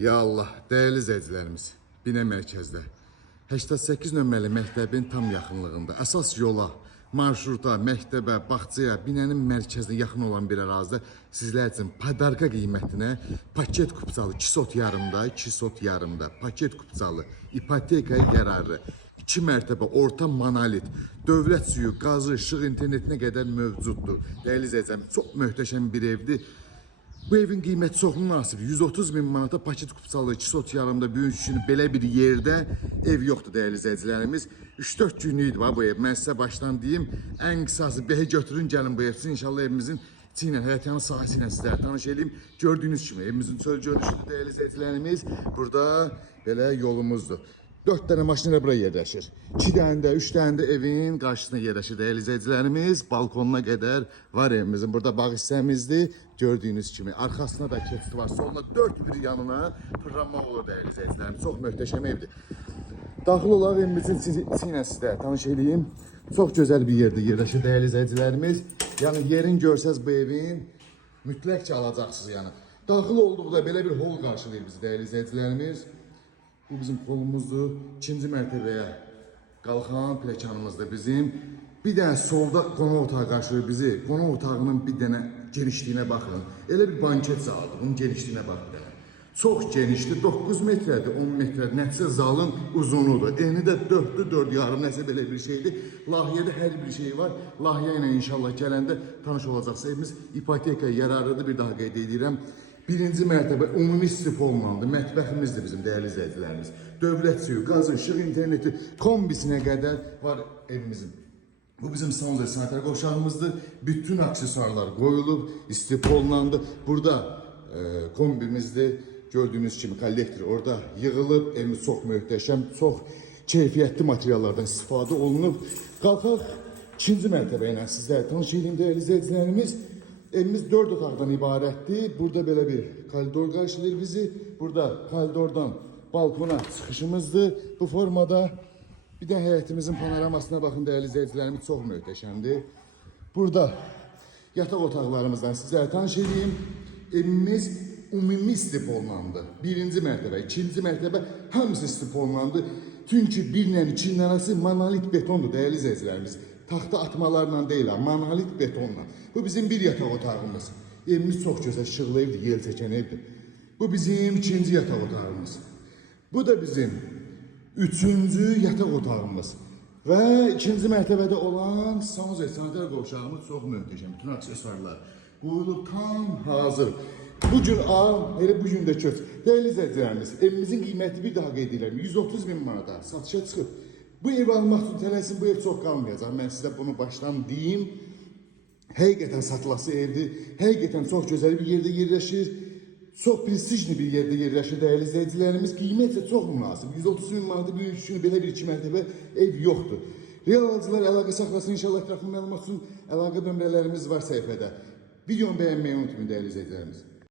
Ya Allah, değerli izləyicilərimiz, Binə mərkəzdə 88 nömrəli məktəbin tam yaxınlığında, əsas yola, marşruta, məktəbə, bağçaya, Binənin mərkəzinə yaxın olan bir ərazidə sizlər üçün padarka qiymətinə paket kupçalı 2 sot yarımda, paket kupçalı, ipotekaya yararlı, 2 mərtəbə orta monolit, dövlət suyu, qazı, işıq, internetinə qədər mövcuddur. Değerli izləyicilərimiz, çox möhtəşəm bir evdir. Bu evin qiyməti çox münasib. 130 bin manata paket kupçalı 2 sot yarımda böyük üçün belə bir yerdə ev yoxdur değerli izləyicilərimiz. 3-4 günlükdür bu ev. Mən sizə başdan deyim, ən qısası behi götürün gəlin bu evsin. İnşallah evimizin içi ilə, həyətyanı sahəsi ilə sizlərə tanış edeyim. Gördüyünüz kimi evimizin çöl görünüşüdür değerli izləyicilərimiz. Burada belə yolumuzdur. 4 tane maşın buraya yerləşir. 2 tane de 3 tane de evin qarşısına yerləşir değerli izləyicilərimiz. Balkonuna qədər var evimizin. Burada bağ hissəmizdir. Gördüyünüz kimi arkasına da keçid var. Soluna 4 bir yanına fırlanma olur değerli izləyicilərimiz. Çox möhtəşəm evdir. Daxil olaraq evimizin içi ilə sizə tanış edeyim. Çox gözəl bir yerdə yerləşir değerli izləyicilərimiz. Yəni yerin görsəz bu evin mütləq ki alacaqsınız yəni. Daxil olduqda belə bir hol qarşılayır bizi değerli izləyicilərimiz. Bu bizim kolumuzdur. 2-ci mərtəbəyə qalxan pləkanımızdır bizim. Bir dənə solda qonaq otağı qarşılayır bizi. Qonaq otağının bir dənə genişliyinə baxın. Elə bir banket zalıdır. Bunun genişliyinə baxın. Çox genişdir. 9 metrədir, 10 metrədir. Nəticə zalın uzunudur. Eni də 4'dür, 4,5 nəsə belə bir şeydir. Layihədə hər bir şey var. Layihə ilə inşallah gələndə tanış olacaqsa evimiz ipotekaya yararlıdır. Bir daha qeyd edirəm. Birinci mərtəbə ümumi istif olunandır. Mətbəximizdir bizim değerli izləyicilərimiz. Dövlət suyu, qazı, işıq, interneti, kombisinə qədər var evimizin. Bu bizim salon sanitar qovşağımızdır. Bütün aksesuarlar qoyulub, istif olunandır. Burada kombimizdir. Gördüyünüz kimi kollektor orada yığılıb. Evimiz çox möhtəşəm, çox keyfiyyətli materiallardan istifadə olunub. Qalxaq 2-ci mərtəbə ilə sizlərə tanış edeyim değerli izləyicilərimiz. Evimiz 4 otaqdan ibarətdir. Burada belə bir koridor qarşılayır bizi. Burada koridordan balkona çıxışımızdır. Bu formada bir də həyətimizin panoramasına baxın değerli izləyicilərimiz, çox möhtəşəmdir. Burada yataq otaqlarımızdan sizlərə tanış edeyim. Evimiz ümumi istif olunandır. 1-ci mərtəbə, 2-ci mərtəbə hamısı istif olunandır. Çünki 1-lə 2-nin arası monolit betondur değerli izləyicilərimiz. Taxta atmalarla değil, monolit betonla. Bu bizim bir yataq otağımız. Evimiz çox gözəl, işıqlı evdir, yel çəkən evdir. Bu bizim 2-ci yataq otağımız. Bu da bizim 3-cü yataq otağımız. Və 2-ci mərtəbədə olan sanitar qovşağımız çox möhtəşəm. Bütün aksesuarlar qoyulub tam hazır. Bugün elə bugün də köç. Değerli izləyicilərimiz, evimizin qiyməti bir daha qeyd edirəm. 130 bin manata satışa çıxıb. Bu ev almaq üçün tələsin, bu ev çox qalmayacaq. Mən sizə bunu baştan deyim. Həqiqətən satılası evdir. Həqiqətən çox gözəl bir yerdə yerləşir. Çox prestijli bir yerdə yerləşir değerli izləyicilərimiz. Qiymət isə çox münasib. 130 bin manatı bir üçün belə bir 2 mərtəbə ev yoxdur. Real alıcılar əlaqə saxlasın. İnşallah ətraflı məlumat üçün əlaqə nömrələrimiz var səhifədə. Videonu bəyənməyi unutmayın değerli izləyicilərimiz.